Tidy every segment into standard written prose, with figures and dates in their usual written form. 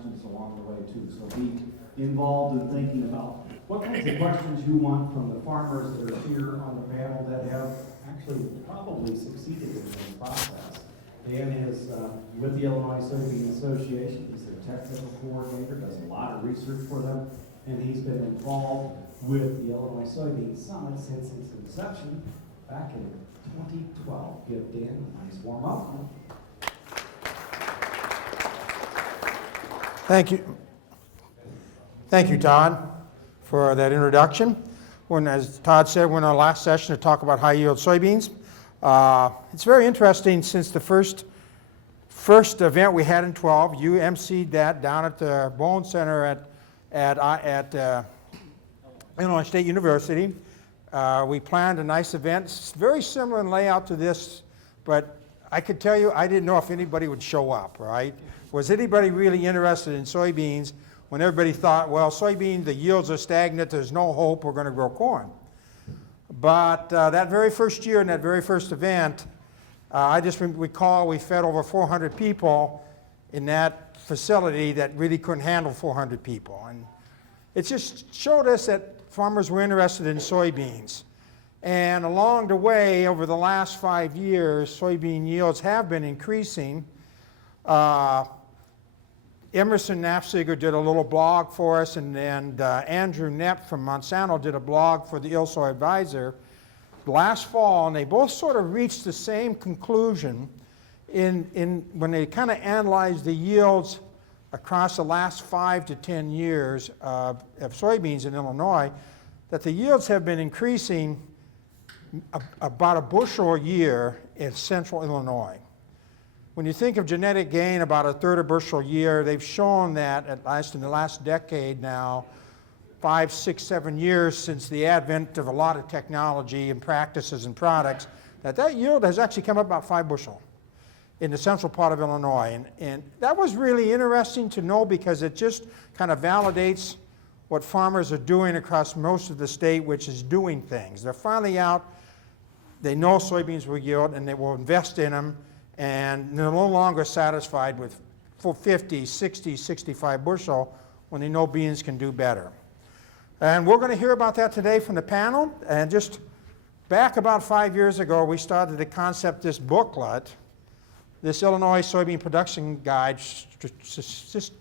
questions along the way too. So be involved in thinking about what kinds of questions you want from the farmers that are here on the panel that have actually probably succeeded in this process. Dan is with the Illinois Soybean Association. He's their technical coordinator, does a lot of research for them, and he's been involved with the Illinois Soybean Summit since its inception back in 2012. Give Dan a nice warm up. Thank you. Thank you, Todd, for that introduction. As Todd said, we're in our last session to talk about high-yield soybeans. It's very interesting since the first event we had in 12, you emceed that down at the Bowen Center at Illinois State University. We planned a nice event. It's very similar in layout to this, but I could tell you I didn't know if anybody would show up, right? Was anybody really interested in soybeans when everybody thought, well, soybeans, the yields are stagnant, there's no hope, we're going to grow corn. But that very first year in that very first event, I just recall we fed over 400 people in that facility that really couldn't handle 400 people. And it just showed us that farmers were interested in soybeans. And along the way, over the last 5 years, soybean yields have been increasing. Emerson Nafziger did a little blog for us, and Andrew Knepp from Monsanto did a blog for the ILSO Advisor last fall, and they both sort of reached the same conclusion when they kind of analyzed the yields across the last 5 to 10 years of soybeans in Illinois, that the yields have been increasing about a bushel a year in central Illinois. When you think of genetic gain, about a third of bushel a year, they've shown that at least in the last decade now, 5, 6, 7 years since the advent of a lot of technology and practices and products, that yield has actually come up about 5 bushel in the central part of Illinois. And that was really interesting to know because it just kind of validates what farmers are doing across most of the state, which is doing things. They're finally out, they know soybeans will yield, and they will invest in them, and they're no longer satisfied with 50, 60, 65 bushel when they know beans can do better. And we're going to hear about that today from the panel. And just back about 5 years ago, we started to concept this booklet, this Illinois Soybean Production Guide, just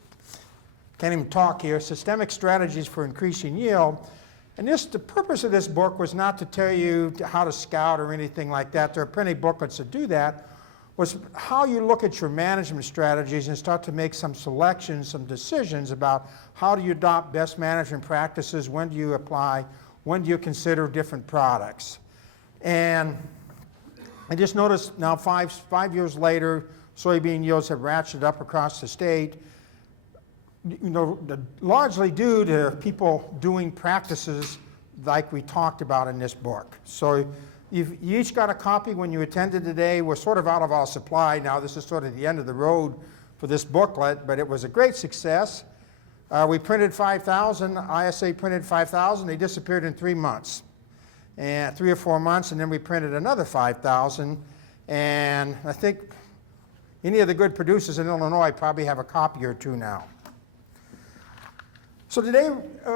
can't even talk here, Systemic Strategies for Increasing Yield. And the purpose of this book was not to tell you how to scout or anything like that. There are plenty of booklets that do that. Was how you look at your management strategies and start to make some selections, some decisions about how do you adopt best management practices, when do you apply, when do you consider different products. And I just noticed now 5 years later, soybean yields have ratcheted up across the state, largely due to people doing practices like we talked about in this book. So you each got a copy when you attended today. We're sort of out of our supply now. This is sort of the end of the road for this booklet, but it was a great success. We printed 5,000. ISA printed 5,000. They disappeared in 3 months, and 3 or 4 months, and then we printed another 5,000. And I think any of the good producers in Illinois probably have a copy or two now. So today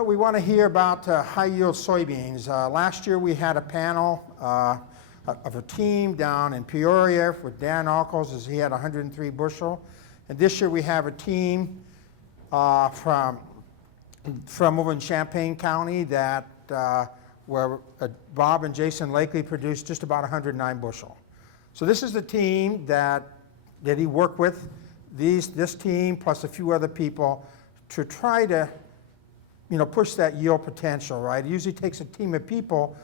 we want to hear about high-yield soybeans. Last year we had a panel of a team down in Peoria with Dan Alkels, as he had 103 bushel. And this year we have a team from over in Champaign County that where Bob and Jason Lakey produced just about 109 bushel. So this is the team that he worked with, this team plus a few other people to try to push that yield potential, right? It usually takes a team of people,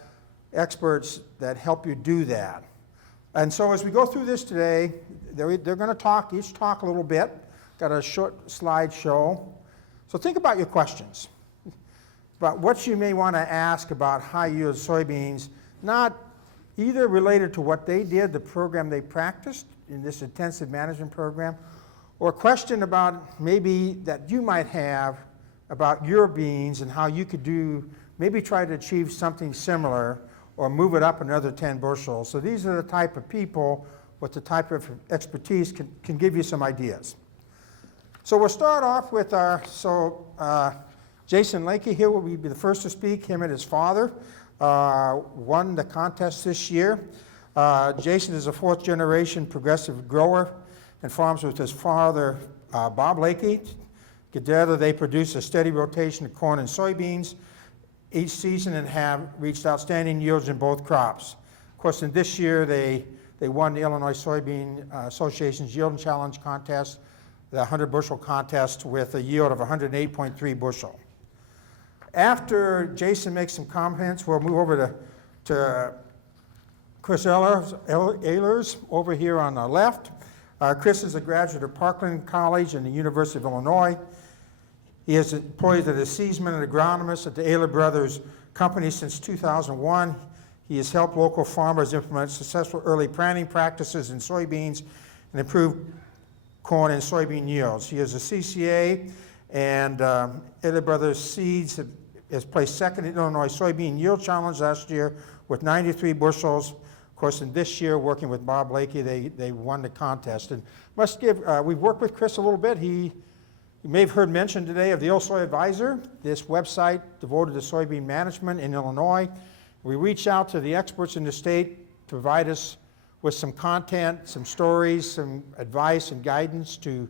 experts, that help you do that. And so as we go through this today, they're going to each talk a little bit. Got a short slideshow. So think about your questions, about what you may want to ask about high-yield soybeans, not either related to what they did, the program they practiced in this intensive management program, or a question about maybe that you might have about your beans and how you could maybe try to achieve something similar or move it up another 10 bushels. So these are the type of people with the type of expertise can give you some ideas. So we'll start off with Jason Lakey here will be the first to speak. Him and his father won the contest this year. Jason is a fourth generation progressive grower and farms with his father, Bob Lakey. Together they produce a steady rotation of corn and soybeans each season and have reached outstanding yields in both crops. Of course, in this year they won the Illinois Soybean Association's Yield Challenge contest, the 100 bushel contest with a yield of 108.3 bushel. After Jason makes some comments, we'll move over to Kris Ehlers over here on the left. Kris is a graduate of Parkland College and the University of Illinois. He is employed as a seedsman and agronomist at the Ehler Brothers Company since 2001. He has helped local farmers implement successful early planting practices in soybeans and improve corn and soybean yields. He is a CCA, and Ehler Brothers Seeds has placed second in Illinois Soybean Yield Challenge last year with 93 bushels. Of course, in this year, working with Bob Lakey, they won the contest. And we've worked with Kris a little bit. You may have heard mention today of the Soy Advisor, this website devoted to soybean management in Illinois. We reach out to the experts in the state to provide us with some content, some stories, some advice and guidance to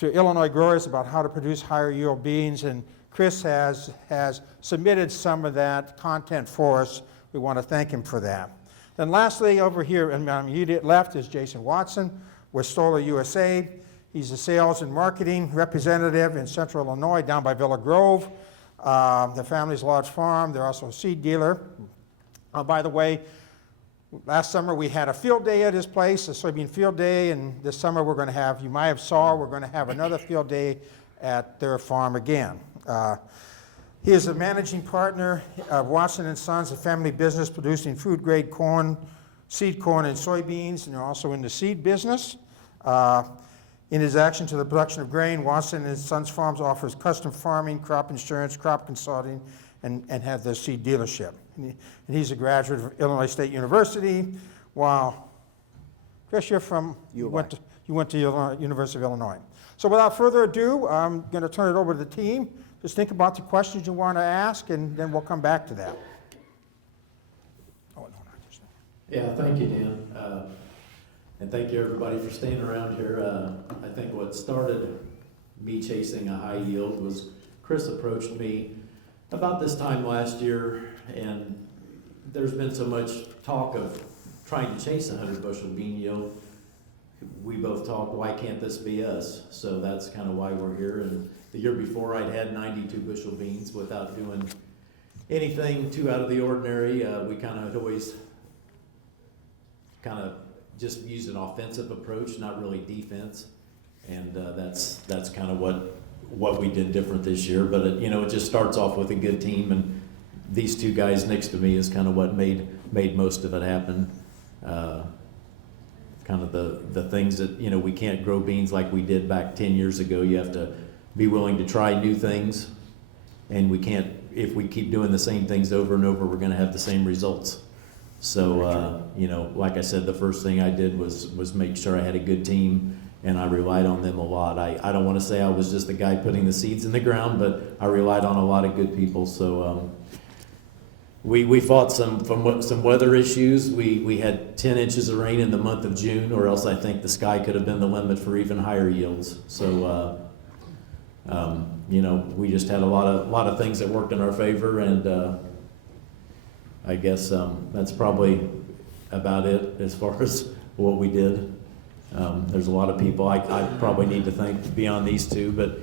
Illinois growers about how to produce higher yield beans. And Kris has submitted some of that content for us. We want to thank him for that. Then lastly, over here on my immediate left is Jason Watson with Stoller USA. He's a sales and marketing representative in Central Illinois, down by Villa Grove. The family's large farm. They're also a seed dealer. By the way, last summer we had a field day at his place, a soybean field day, and this summer we're going to have, you might have saw, we're going to have another field day at their farm again. He is a managing partner of Watson & Sons, a family business producing food-grade corn, seed corn and soybeans, and they're also in the seed business. In his action to the production of grain, Watson & Sons Farms offers custom farming, crop insurance, crop consulting, and have their seed dealership. And he's a graduate of Illinois State University. Wow. Kris, you went to University of Illinois. So without further ado, I'm going to turn it over to the team. Just think about the questions you want to ask, and then we'll come back to that. Oh, no, not just that. Yeah, thank you, Dan. And thank you, everybody, for staying around here. I think what started me chasing a high yield was Kris approached me about this time last year, and there's been so much talk of trying to chase a 100 bushel bean yield. We both talked, why can't this be us? So that's kind of why we're here. And the year before, I'd had 92 bushel beans without doing anything too out of the ordinary. We kind of had always just used an offensive approach, not really defense. And that's kind of what we did different this year. But it just starts off with a good team, and these two guys next to me is kind of what made most of it happen. Kind of the things that, we can't grow beans like we did back 10 years ago. You have to be willing to try new things, and we can't, if we keep doing the same things over and over, we're going to have the same results. So, like I said, the first thing I did was make sure I had a good team, and I relied on them a lot. I don't want to say I was just the guy putting the seeds in the ground, but I relied on a lot of good people. So we fought some weather issues. We had 10 inches of rain in the month of June, or else I think the sky could have been the limit for even higher yields. So we just had a lot of things that worked in our favor, and I guess that's probably about it as far as what we did. There's a lot of people I probably need to thank beyond these two, but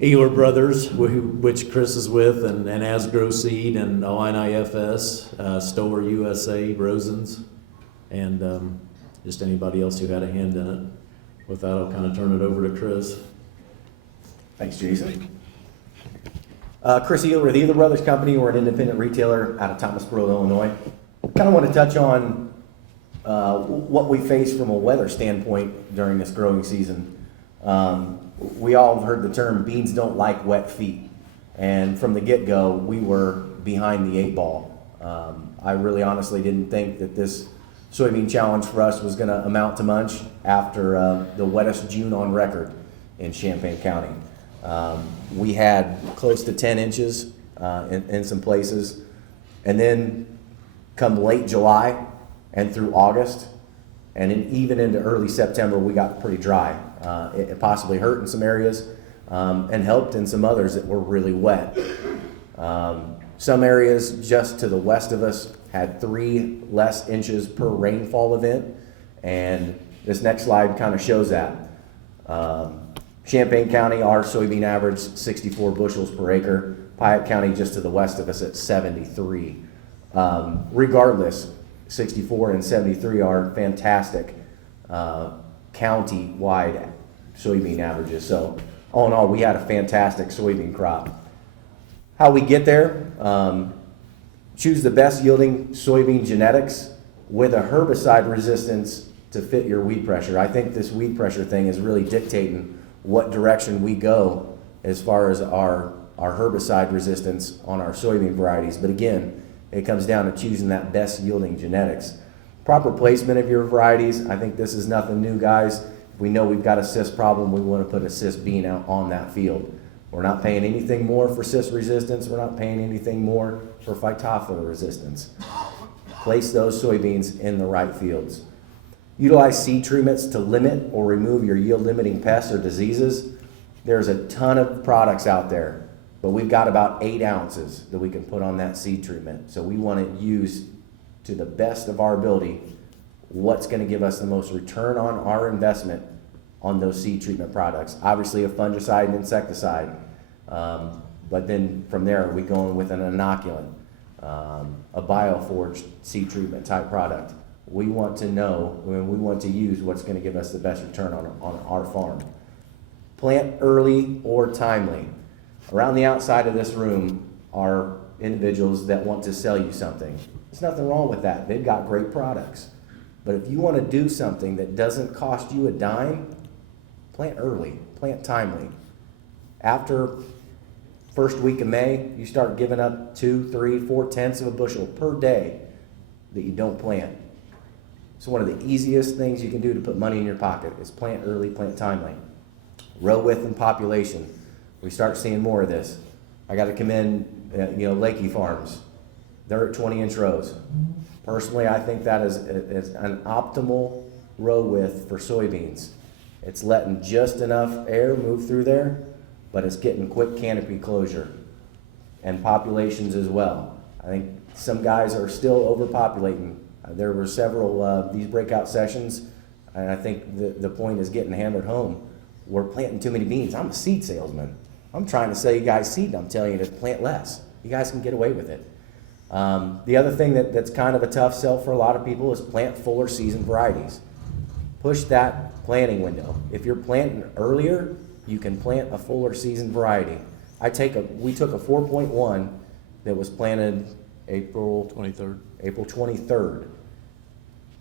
Ehler Brothers, which Kris is with, and Asgrow Seed, and Illini FS, Stoller USA, Rosen's, and just anybody else who had a hand in it. With that, I'll kind of turn it over to Kris. Thanks, Jason. Kris Ehler with the Ehler Brothers Company. We're an independent retailer out of Thomasboro, Illinois. Kind of want to touch on what we face from a weather standpoint during this growing season. We all have heard the term, beans don't like wet feet. And from the get-go, we were behind the 8 ball. I really honestly didn't think that this soybean challenge for us was going to amount to much after the wettest June on record. in Champaign County. We had close to 10 inches in some places. And then come late July and through August, and even into early September, we got pretty dry. It possibly hurt in some areas and helped in some others that were really wet. Some areas just to the west of us had 3 less inches per rainfall event, and this next slide kind of shows that. Champaign County, our soybean average 64 bushels per acre. Piatt County, just to the west of us, at 73. Regardless, 64 and 73 are fantastic county-wide soybean averages. So all in all, we had a fantastic soybean crop. How we get there, choose the best yielding soybean genetics with a herbicide resistance to fit your weed pressure. I think this weed pressure thing is really dictating what direction we go as far as our herbicide resistance on our soybean varieties. But again, it comes down to choosing that best yielding genetics. Proper placement of your varieties. I think this is nothing new, guys. If we know we've got a cyst problem, we want to put a cyst bean out on that field. We're not paying anything more for cyst resistance. We're not paying anything more for phytophthora resistance. Place those soybeans in the right fields. Utilize seed treatments to limit or remove your yield limiting pests or diseases. There's a ton of products out there, but we've got about 8 ounces that we can put on that seed treatment. So we want to use, to the best of our ability, what's going to give us the most return on our investment on those seed treatment products. Obviously a fungicide and insecticide, but then from there we go in with an inoculant, a bioforged seed treatment type product. We want to know, and we want to use what's going to give us the best return on our farm. Plant early or timely. Around the outside of this room are individuals that want to sell you something. There's nothing wrong with that. They've got great products. But if you want to do something that doesn't cost you a dime, plant early, plant timely. After first week of May, you start giving up 2, 3, 4 tenths of a bushel per day that you don't plant. It's one of the easiest things you can do to put money in your pocket is plant early, plant timely. Row width and population. We start seeing more of this. I got to commend, Lakey farms. They're at 20-inch rows. Personally, I think that is an optimal row width for soybeans. It's letting just enough air move through there, but it's getting quick canopy closure and populations as well. I think some guys are still overpopulating. There were several these breakout sessions, and I think the point is getting hammered home. We're planting too many beans. I'm a seed salesman. I'm trying to sell you guys seed, and I'm telling you to plant less. You guys can get away with it. The other thing that's kind of a tough sell for a lot of people is plant fuller season varieties. Push that planting window. If you're planting earlier, you can plant a fuller season variety. We took a 4.1 that was planted April 23rd.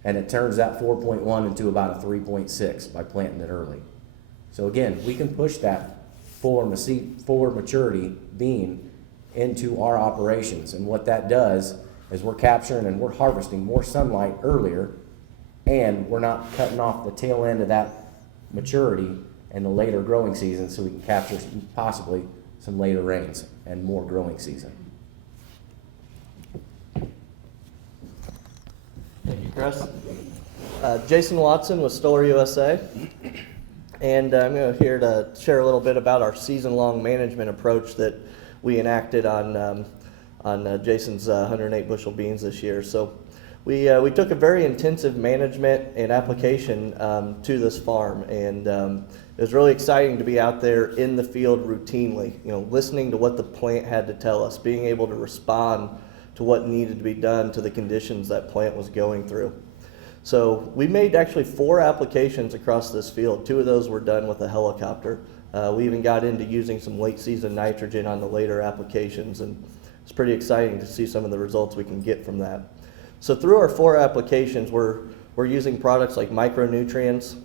And it turns that 4.1 into about a 3.6 by planting it early. So again, we can push that fuller maturity bean into our operations. And what that does is we're capturing and we're harvesting more sunlight earlier, and we're not cutting off the tail end of that maturity in the later growing season, so we can capture possibly some later rains and more growing season. Thank you, Kris. Jason Watson with Stoller USA, and I'm here to share a little bit about our season-long management approach that we enacted on Jason's 108 bushel beans this year. So we took a very intensive management and application to this farm, and it was really exciting to be out there in the field routinely, listening to what the plant had to tell us, being able to respond to what needed to be done to the conditions that plant was going through. So we made actually 4 applications across this field. 2 of those were done with a helicopter. We even got into using some late season nitrogen on the later applications, and it's pretty exciting to see some of the results we can get from that. So through our 4 applications, we're using products like micronutrients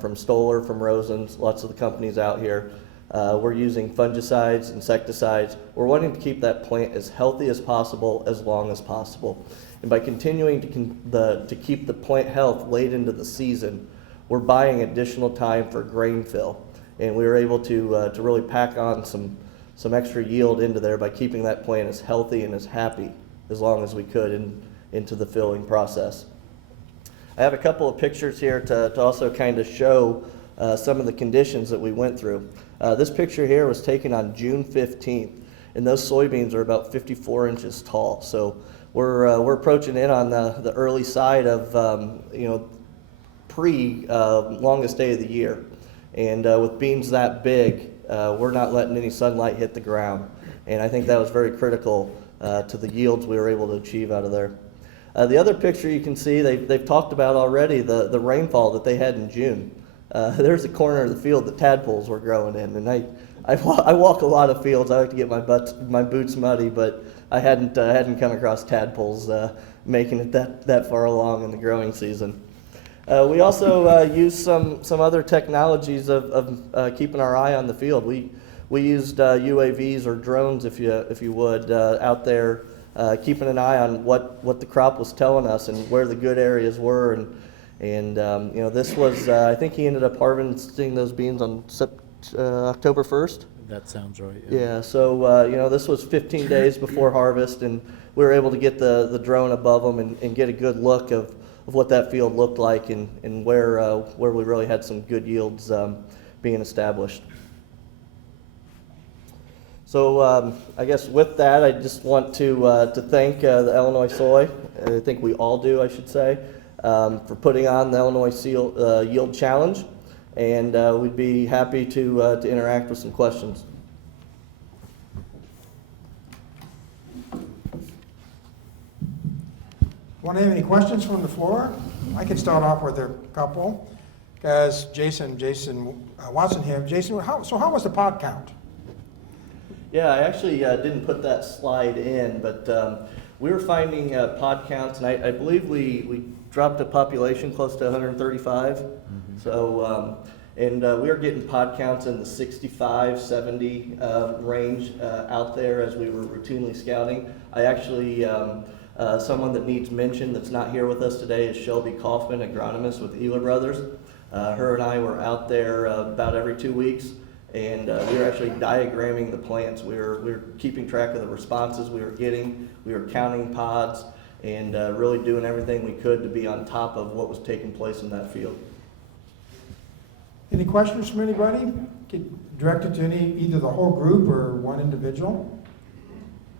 from Stoller, from Rosen's, lots of the companies out here. We're using fungicides, insecticides. We're wanting to keep that plant as healthy as possible, as long as possible. And by continuing to keep the plant health late into the season, we're buying additional time for grain fill. and we were able to really pack on some extra yield into there by keeping that plant as healthy and as happy as long as we could into the filling process. I have a couple of pictures here to also kind of show some of the conditions that we went through. This picture here was taken on June 15th, and those soybeans are about 54 inches tall. So we're approaching in on the early side of longest day of the year. And with beans that big, we're not letting any sunlight hit the ground. And I think that was very critical to the yields we were able to achieve out of there. The other picture you can see, they've talked about already the rainfall that they had in June. There's a corner of the field that tadpoles were growing in, and I walk a lot of fields. I like to get my boots muddy, but I hadn't come across tadpoles making it that far along in the growing season. We also used some other technologies of keeping our eye on the field. We used UAVs or drones, if you would, out there, keeping an eye on what the crop was telling us and where the good areas were. And this was, I think he ended up harvesting those beans on October 1st. That sounds right. Yeah, so this was 15 days before harvest, and we were able to get the drone above them and get a good look of what that field looked like and where we really had some good yields being established. So I guess with that, I just want to thank the Illinois Soy, I think we all do, I should say, for putting on the Illinois Yield Challenge, and we'd be happy to interact with some questions. Want to have any questions from the floor? I can start off with a couple, because Jason Watson here. Jason, how was the pod count? Yeah, I actually didn't put that slide in, but we were finding pod counts, and I believe we dropped a population close to 135. Mm-hmm. So, and we were getting pod counts in the 65, 70 range out there as we were routinely scouting. I actually, someone that needs mention that's not here with us today is Shelby Kaufman, agronomist with Ehler Brothers. Her and I were out there about every 2 weeks. And we were actually diagramming the plants. We were keeping track of the responses we were getting. We were counting pods and really doing everything we could to be on top of what was taking place in that field. Any questions from anybody? Directed to either the whole group or one individual?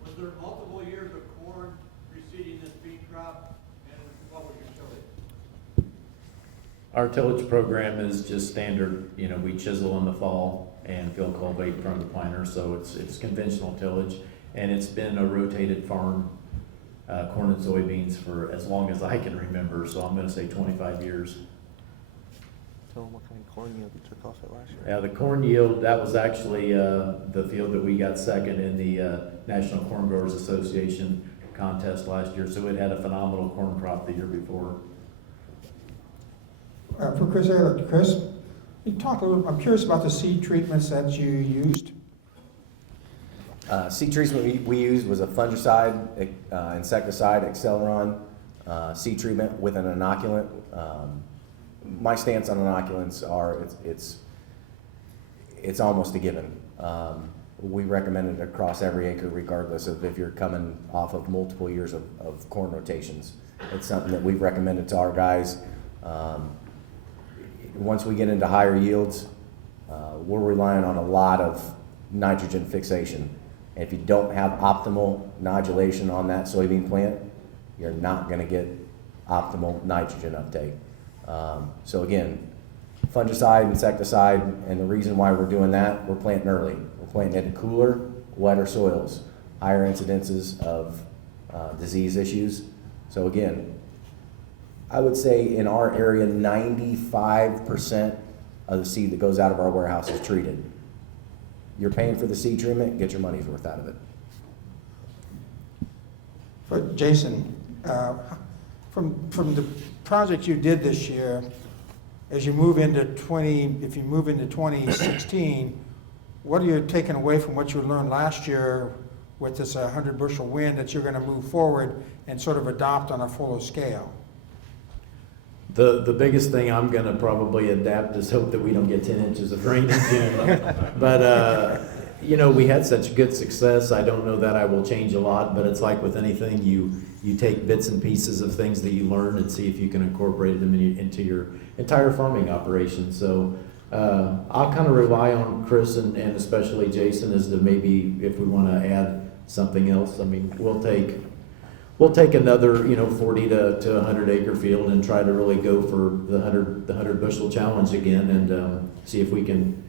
Was there multiple years of corn preceding this bean crop, and what was your tillage? Our tillage program is just standard, we chisel in the fall and fill cultivate from the planter, so it's conventional tillage, and it's been a rotated farm, corn and soybeans for as long as I can remember, so I'm gonna say 25 years. Tell them what kind of corn yield you took off it last year. Yeah, the corn yield, that was actually the field that we got second in the National Corn Growers Association contest last year, so it had a phenomenal corn crop the year before. For Kris Ehler. Kris, you talk a little. I'm curious about the seed treatments that you used. Seed treatment we used was a fungicide, insecticide, Acceleron seed treatment with an inoculant. My stance on inoculants are it's almost a given. We recommend it across every acre regardless of if you're coming off of multiple years of corn rotations. It's something that we've recommended to our guys. Once we get into higher yields, we're relying on a lot of nitrogen fixation. And if you don't have optimal nodulation on that soybean plant, you're not going to get optimal nitrogen uptake. So again, fungicide, insecticide, and the reason why we're doing that, we're planting early. We're planting into cooler, wetter soils, higher incidences of disease issues. So again, I would say in our area, 95% of the seed that goes out of our warehouse is treated. You're paying for the seed treatment, get your money's worth out of it. For Jason, from the project you did this year, as you move into 2016, what are you taking away from what you learned last year with this 100 bushel wind that you're going to move forward and sort of adopt on a fuller scale? The biggest thing I'm gonna probably adapt is hope that we don't get 10 inches of rain in June. But, you know, we had such good success. I don't know that I will change a lot, but it's like with anything, you take bits and pieces of things that you learn and see if you can incorporate them into your entire farming operation. So I'll kind of rely on Kris and especially Jason as to maybe if we want to add something else. I mean, we'll take another 40 to 100 acre field and try to really go for the 100 bushel challenge again and see if we can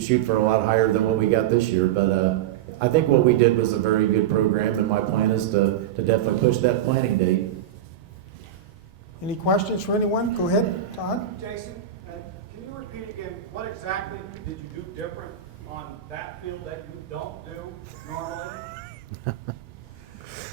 shoot for a lot higher than what we got this year. But I think what we did was a very good program, and my plan is to definitely push that planting date. Any questions for anyone? Go ahead, Todd. Jason, can you repeat again, what exactly did you do different on that field that you don't do normally?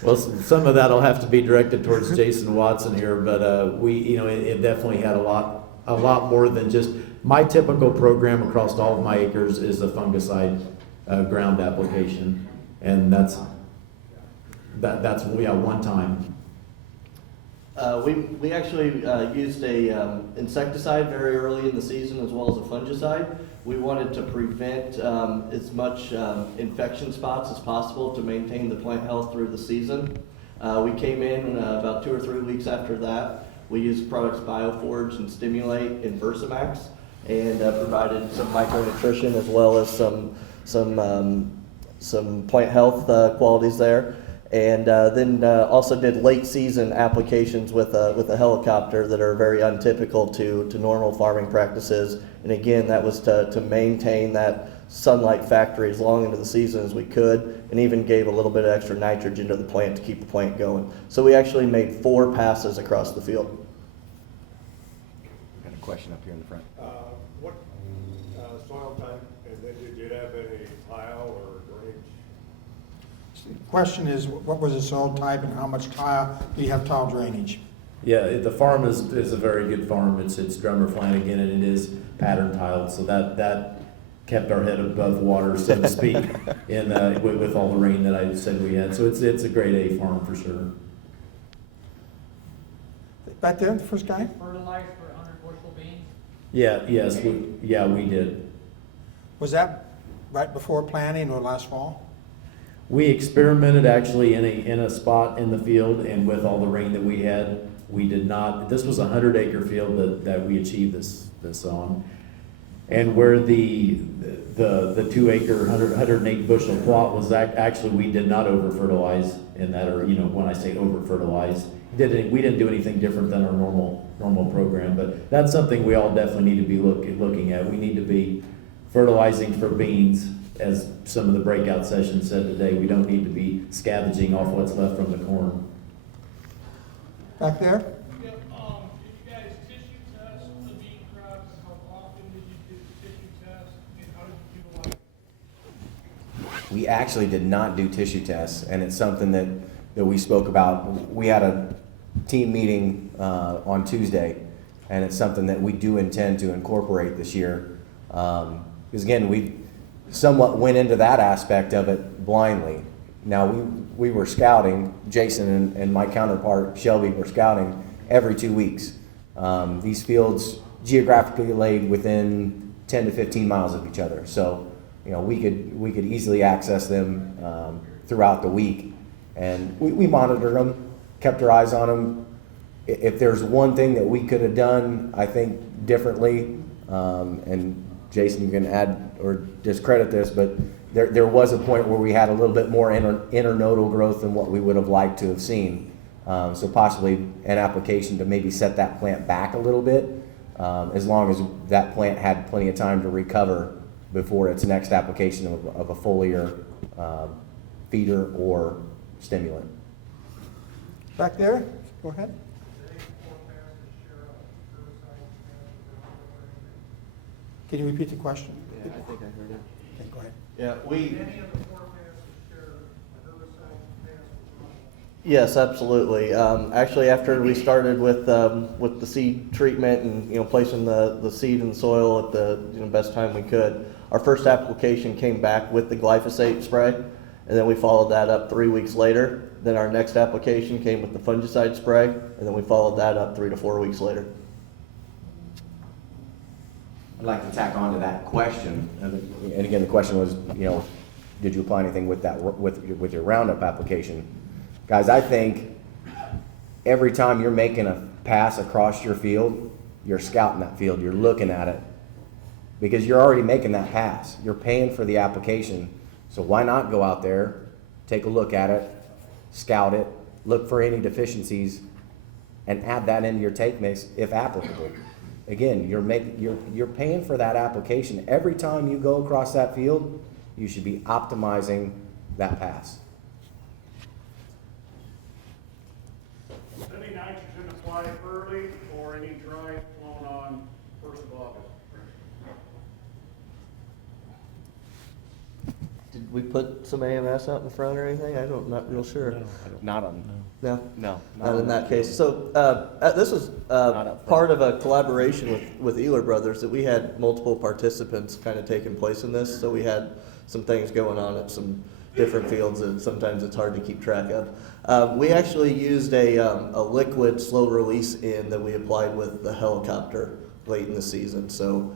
Well, some of that'll have to be directed towards Jason Watson here, but it definitely had a lot more than just my typical program across all of my acres is a fungicide ground application, and that's one time. We actually used a insecticide very early in the season as well as a fungicide. We wanted to prevent as much infection spots as possible to maintain the plant health through the season. We came in about 2 or 3 weeks after that. We used products Bioforge and Stimulate and Versamax, and provided some micronutrition as well as some plant health qualities there. And then also did late season applications with a helicopter that are very untypical to normal farming practices. And again, that was to maintain that sunlight factory as long into the season as we could, and even gave a little bit of extra nitrogen to the plant to keep the plant going. So we actually made 4 passes across the field. Got a question up here in the front. What soil type, and then did you have any tile or drainage? The question is, what was the soil type and how much tile, do you have tile drainage? Yeah, the farm is a very good farm. It's Drummer Flanagan, and it is pattern tiled, so that kept our head above water, so to speak, with all the rain that I said we had. So it's a grade A farm for sure. Back there, the first guy? Fertilize for 100 bushel beans? Yes, we did. Was that right before planting or last fall? We experimented actually in a spot in the field, and with all the rain that we had, we did not. This was a 100 acre field that we achieved this on, and where the 2 acre 108 bushel plot was actually we did not over fertilize in that, or when I say over fertilize, we didn't do anything different than our normal program. But that's something we all definitely need to be looking at. We need to be fertilizing for beans. As some of the breakout sessions said today, we don't need to be scavenging off what's left from the corn. Back there? Did you guys tissue test the bean crops? How often did you do tissue test? And how did you utilize? We actually did not do tissue tests, and it's something that we spoke about. We had a team meeting on Tuesday, and it's something that we do intend to incorporate this year. Because again, we somewhat went into that aspect of it blindly. Now we were scouting, Jason and my counterpart Shelby were scouting every 2 weeks. These fields geographically laid within 10 to 15 miles of each other, so we could easily access them throughout the week, and we monitored them, kept our eyes on them. If there's one thing that we could have done, I think differently, and Jason, you can add or discredit this, but there was a point where we had a little bit more internodal growth than what we would have liked to have seen. So possibly an application to maybe set that plant back a little bit, as long as that plant had plenty of time to recover before its next application of a foliar feeder or stimulant. Back there? Go ahead. Can you repeat the question? Yeah, I think I heard it. Okay, go ahead. Yeah, Any of the forecasts share a herbicide pass? Yes, absolutely. Actually, after we started with the seed treatment and placing the seed in the soil at the best time we could, our first application came back with the glyphosate spray, And then we followed that up 3 weeks later. Then our next application came with the fungicide spray, and then we followed that up 3 to 4 weeks later. I'd like to tack on to that question, and again, the question was, did you apply anything with that, with your Roundup application? Guys, I think every time you're making a pass across your field, you're scouting that field, you're looking at it, because you're already making that pass. You're paying for the application, so why not go out there, take a look at it, scout it, look for any deficiencies, and add that into your take mix if applicable. Again, you're paying for that application. Every time you go across that field, you should be optimizing that pass. Any nitrogen applied early or any dry flown on 1st of August? Did we put some AMS out in front or anything? I'm not real sure. Not on. No? No. Not in that case. So this was Not up front. part of a collaboration with Ehler Brothers, that we had multiple participants kind of taking place in this. So we had some things going on at some different fields that sometimes it's hard to keep track of. We actually used a liquid slow release in that we applied with the helicopter late in the season. So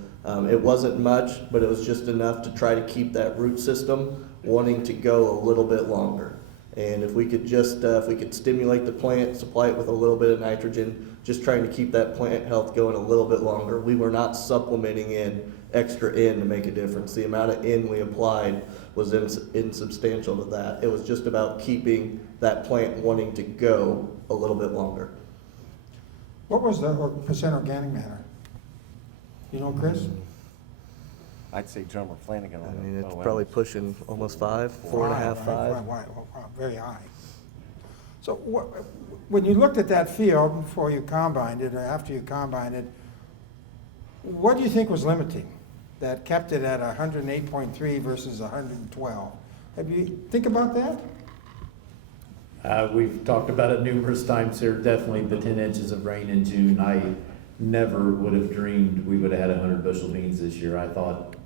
it wasn't much, but it was just enough to try to keep that root system wanting to go a little bit longer. And if we could just, if we could stimulate the plant, supply it with a little bit of nitrogen, just trying to keep that plant health going a little bit longer. We were not supplementing in extra N to make a difference. The amount of N we applied was insubstantial to that. It was just about keeping that plant wanting to go a little bit longer. What was the percent organic matter? You know, Kris? I'd say Drummer Flanagan I mean, it's probably pushing almost 5, 4.5, 5. Very high. So when you looked at that field before you combined it or after you combined it, what do you think was limiting that kept it at 108.3 versus 112? Have you think about that? We've talked about it numerous times here. Definitely the 10 inches of rain in June. I never would have dreamed we would have had 100 bushel beans this year. I thought,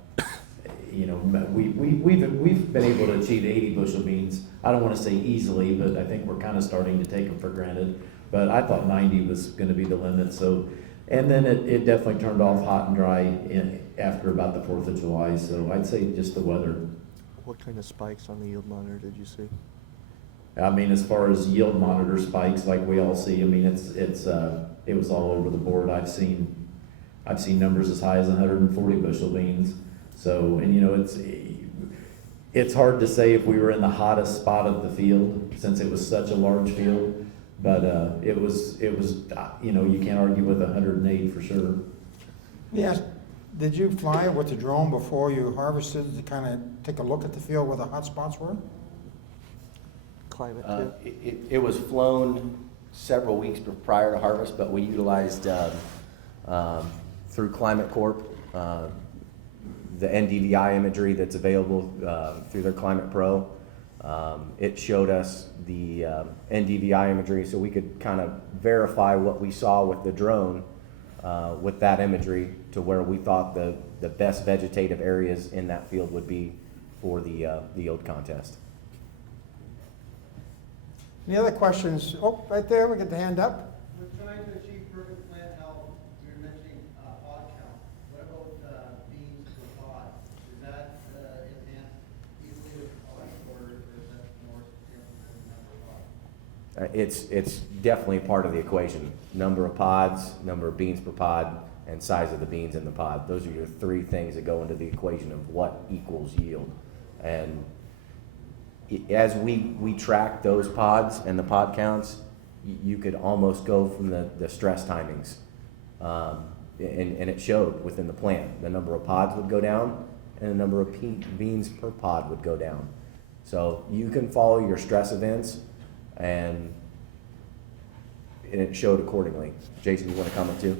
we've been able to achieve 80 bushel beans. I don't want to say easily, but I think we're kind of starting to take them for granted. But I thought 90 was going to be the limit. So, and then it definitely turned off hot and dry after about the 4th of July. So I'd say just the weather. What kind of spikes on the yield monitor did you see? I mean, as far as yield monitor spikes, like we all see, I mean, it was all over the board. I've seen numbers as high as 140 bushel beans. So, and it's hard to say if we were in the hottest spot of the field since it was such a large field, but it was you can't argue with 108 for sure. Yes. Did you fly with the drone before you harvested to kind of take a look at the field where the hot spots were? Climate too? It was flown several weeks prior to harvest, but we utilized through Climate Corp the NDVI imagery that's available through their Climate Pro. It showed us the NDVI imagery, so we could kind of verify what we saw with the drone with that imagery to where we thought the best vegetative areas in that field would be for the yield contest. Any other questions? Oh, right there, we get the hand up. We're trying to achieve perfect plant health. You're mentioning pod count. What about beans per pod? Is that enhanced easily with pod, or is that more substantial than the number of pods? It's definitely part of the equation. Number of pods, number of beans per pod, and size of the beans in the pod. Those are your three things that go into the equation of what equals yield. And as we track those pods and the pod counts, you could almost go from the stress timings. And it showed within the plant. The number of pods would go down and the number of beans per pod would go down. So you can follow your stress events and it showed accordingly. Jason, you want to comment too?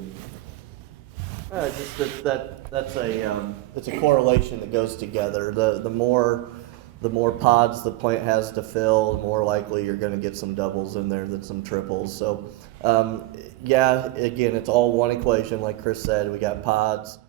Just that's it's a correlation that goes together. The more pods the plant has to fill, the more likely you're going to get some doubles in there than some triples. So, yeah, again, it's all one equation. Like Kris said, we got pods.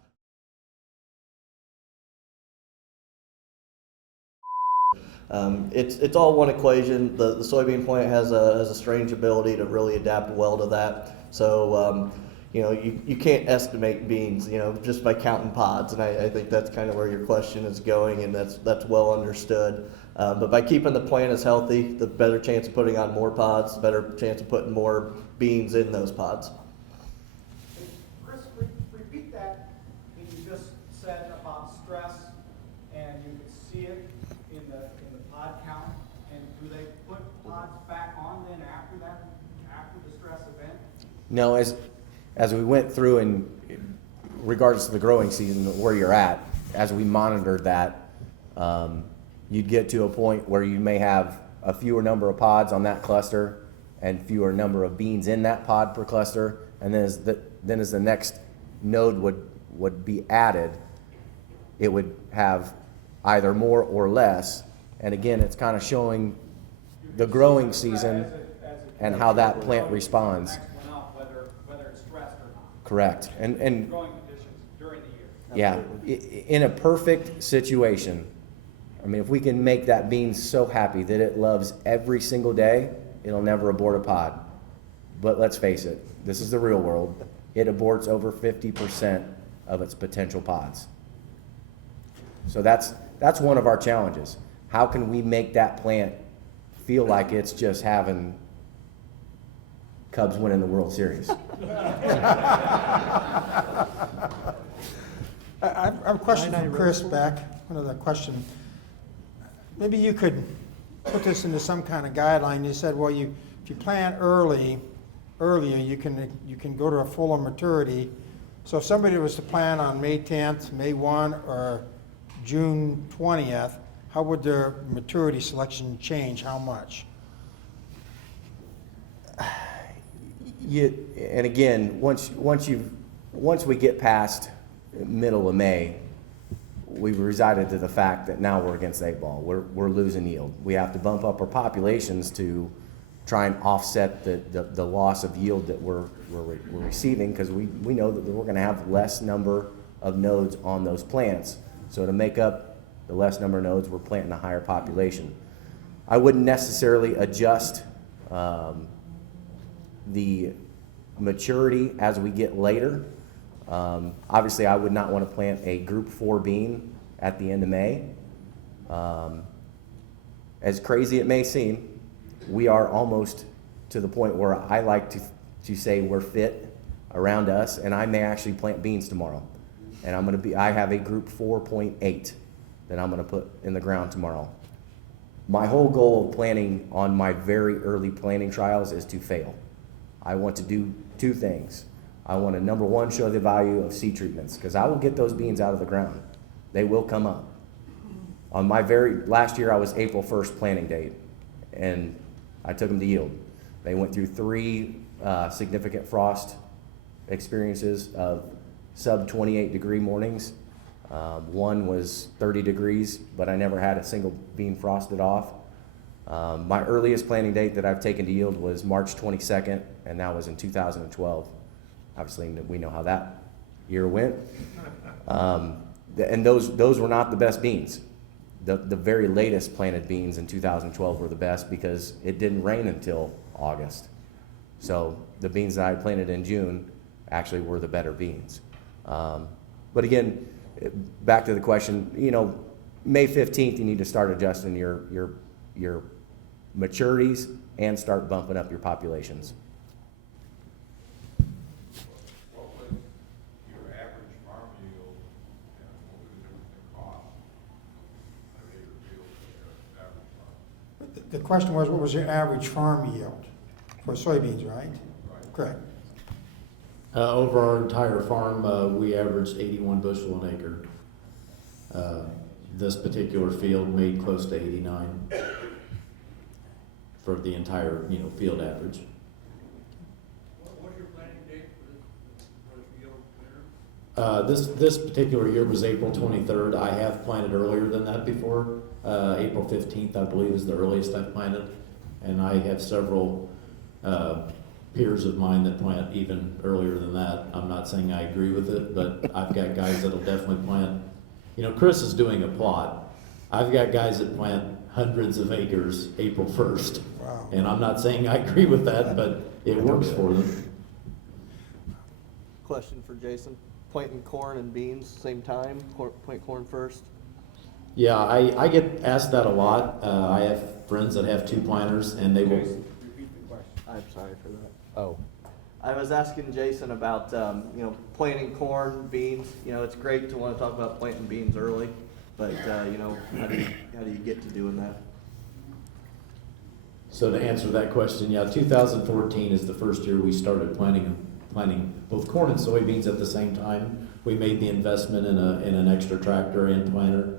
It's all one equation. The soybean plant has a strange ability to really adapt well to that. So you can't estimate beans just by counting pods, and I think that's kind of where your question is going, and that's well understood. But by keeping the plant as healthy, the better chance of putting on more pods, the better chance of putting more beans in those pods. Kris, repeat that you just said about stress, and you could see it in the pod count. And do they put pods back on then after the stress event? No, as we went through in regards to the growing season, where you're at, as we monitored that, you'd get to a point where you may have a fewer number of pods on that cluster and fewer number of beans in that pod per cluster, and then as the next node would be added, it would have either more or less. And again, it's kind of showing the growing season and how that plant responds. Whether it's stressed or not. Correct. And Growing conditions during the year. yeah, in a perfect situation, I mean, if we can make that bean so happy that it loves every single day, it'll never abort a pod. But let's face it, this is the real world. It aborts over 50% of its potential pods. So that's one of our challenges. How can we make that plant feel like it's just having Cubs winning the World Series? I have a question from Kris back, another question. Maybe you could put this into some kind of guideline. You said, well, if you plant earlier, you can go to a fuller maturity. So if somebody was to plant on May 10th, May 1, or June 20th, how would their maturity selection change? How much? And again, once we get past middle of May, we've resided to the fact that now we're against the 8 ball. We're losing yield. We have to bump up our populations to try and offset the loss of yield that we're receiving, because we know that we're going to have less number of nodes on those plants. So to make up the less number of nodes, we're planting a higher population. I wouldn't necessarily adjust the maturity as we get later. Obviously, I would not want to plant a group 4 bean at the end of May. As crazy it may seem, we are almost to the point where I like to say we're fit around us, and I may actually plant beans tomorrow. And I have a group 4.8 that I'm going to put in the ground tomorrow. My whole goal of planting on my very early planting trials is to fail. I want to do 2 things. I want to, number 1, show the value of seed treatments, because I will get those beans out of the ground. They will come up. On my last year, I was April 1st planting date, and I took them to yield. They went through 3 significant frost experiences of sub 28 degree mornings. One was 30 degrees, but I never had a single bean frosted off. My earliest planting date that I've taken to yield was March 22nd, and that was in 2012. Obviously, we know how that year went. And those were not the best beans. The very latest planted beans in 2012 were the best because it didn't rain until August. So the beans that I planted in June actually were the better beans. But again, back to the question, May 15th, you need to start adjusting your maturities and start bumping up your populations. What was your average farm yield, and what was the difference in cost of acre field to average farm? The question was, what was your average farm yield for soybeans, right? Right. Correct. Over our entire farm, we averaged 81 bushel an acre. This particular field made close to 89 for the entire, field average. What's your planning date for this yield winter? This particular year was April 23rd. I have planted earlier than that before. April 15th, I believe, is the earliest I've planted. And I have several peers of mine that plant even earlier than that. I'm not saying I agree with it, but I've got guys that'll definitely plant. Kris is doing a plot. I've got guys that plant hundreds of acres April 1st. Wow. And I'm not saying I agree with that, but it works for them. Question for Jason. Planting corn and beans same time? Plant corn first? Yeah, I get asked that a lot. I have friends that have 2 planters and they will, Repeat the question. I'm sorry for that. Oh. I was asking Jason about, planting corn, beans. It's great to want to talk about planting beans early, but, how do you get to doing that? so to answer that question, yeah, 2014 is the first year we started planting both corn and soybeans at the same time. We made the investment in an extra tractor and planter.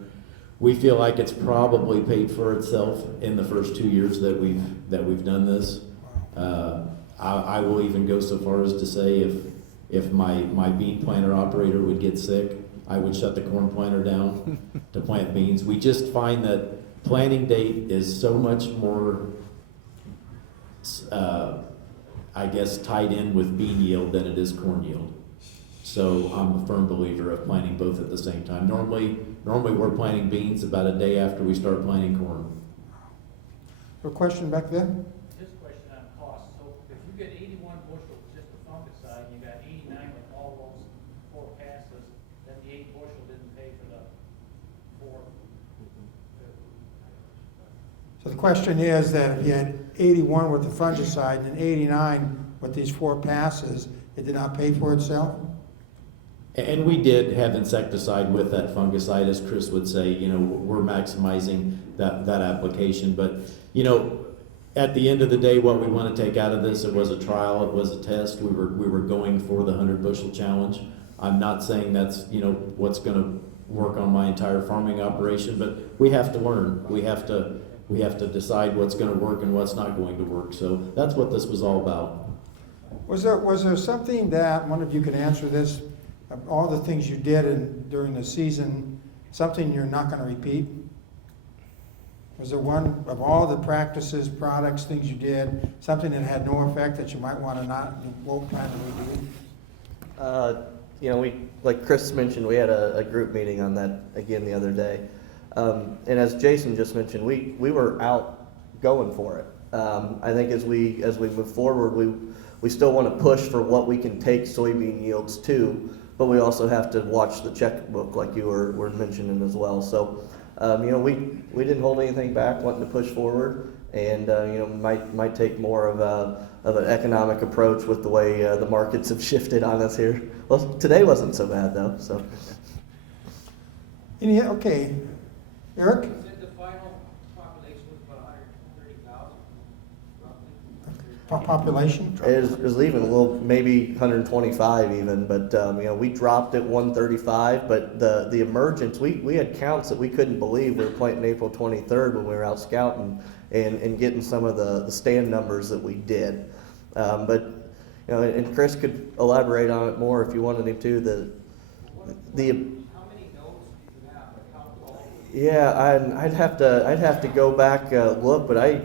We feel like it's probably paid for itself in the first 2 years that we've done this. I will even go so far as to say if my bean planter operator would get sick, I would shut the corn planter down to plant beans. We just find that planting date is so much more, I guess, tied in with bean yield than it is corn yield. So I'm a firm believer of planting both at the same time. Normally we're planting beans about a day after we start planting corn. A question back there? This question on cost, so if you get 81 bushels just a fungicide, and you got 89 with all those 4 passes, then the 8 bushel didn't pay for the 4. So the question is that if you had 81 with the fungicide and 89 with these 4 passes, it did not pay for itself? And we did have insecticide with that fungicide, as Kris would say, we're maximizing that application. But, at the end of the day, what we want to take out of this, it was a trial, it was a test. We were going for the 100 bushel challenge. I'm not saying that's, what's going to work on my entire farming operation, but we have to learn. We have to decide what's going to work and what's not going to work. So that's what this was all about. Was there something that, one of you can answer this, of all the things you did during the season, something you're not going to repeat? Was there one of all the practices, products, things you did, something that had no effect that you might want to you won't plan to redo? We, like Kris mentioned, we had a group meeting on that again the other day. And as Jason just mentioned, we were out going for it. I think as we move forward, we still want to push for what we can take soybean yields to, but we also have to watch the checkbook like you were mentioning as well. So, we didn't hold anything back, wanting to push forward, and might take more of an economic approach with the way the markets have shifted on us here. Well, today wasn't so bad though. So. Okay, Eric? You said the final population was about 130,000, roughly? Population? It was even a little, maybe 125 even, but we dropped at 135. But the emergence, we had counts that we couldn't believe. We were planting April 23rd when we were out scouting and getting some of the stand numbers that we did. And Kris could elaborate on it more if you wanted him to. How many nodes do you have? Like how tall? Yeah, I'd have to go back look, but I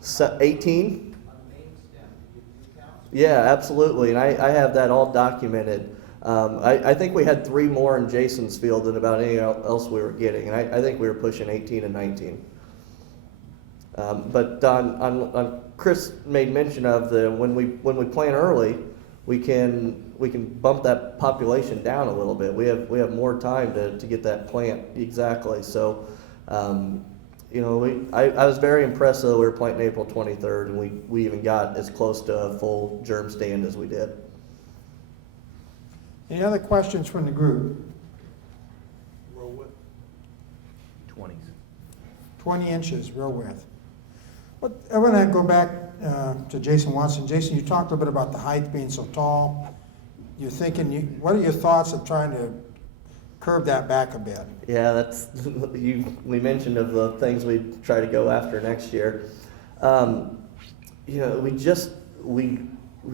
set 18. On the main stem, do you count? Yeah, absolutely, and I have that all documented. I think we had 3 more in Jason's field than about anything else we were getting, and I think we were pushing 18 and 19. But on Kris made mention of when we plant early, we can bump that population down a little bit. We have more time to get that plant exactly. So, I was very impressed though. We were planting April 23rd, and we even got as close to a full germ stand as we did. Any other questions from the group? Roll width. 20s. 20 inches row width. I want to go back to Jason Watson. Jason, you talked a little bit about the height being so tall. You're thinking, what are your thoughts of trying to curb that back a bit? Yeah, that's we mentioned of the things we try to go after next year. We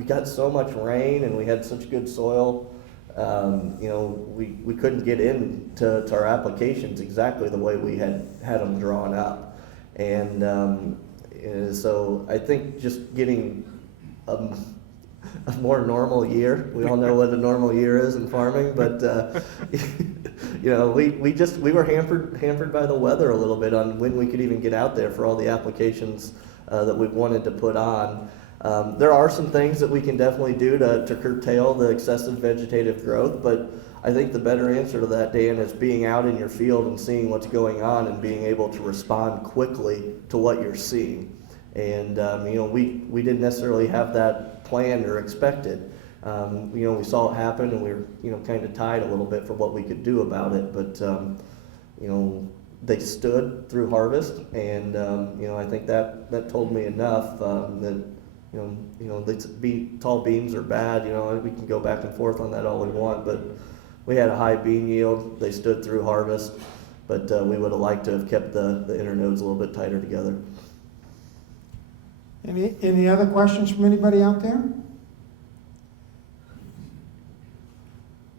got so much rain and we had such good soil. We couldn't get into our applications exactly the way we had them drawn up, and so I think just getting a more normal year. We all know what a normal year is in farming, but you know, we were hampered by the weather a little bit on when we could even get out there for all the applications that we wanted to put on. There are some things that we can definitely do to curtail the excessive vegetative growth, but I think the better answer to that, Dan, is being out in your field and seeing what's going on and being able to respond quickly to what you're seeing. And you know, we didn't necessarily have that planned or expected. You know, we saw it happen, and we were, you know, kind of tied a little bit for what we could do about it. But you know, they stood through harvest, and you know, I think that told me enough that you know, tall beans are bad. You know, we can go back and forth on that all we want, but we had a high bean yield. They stood through harvest, but we would have liked to have kept the internodes a little bit tighter together. Any other questions from anybody out there?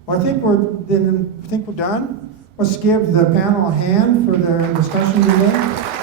Well, I think we're done. Let's give the panel a hand for their discussion today.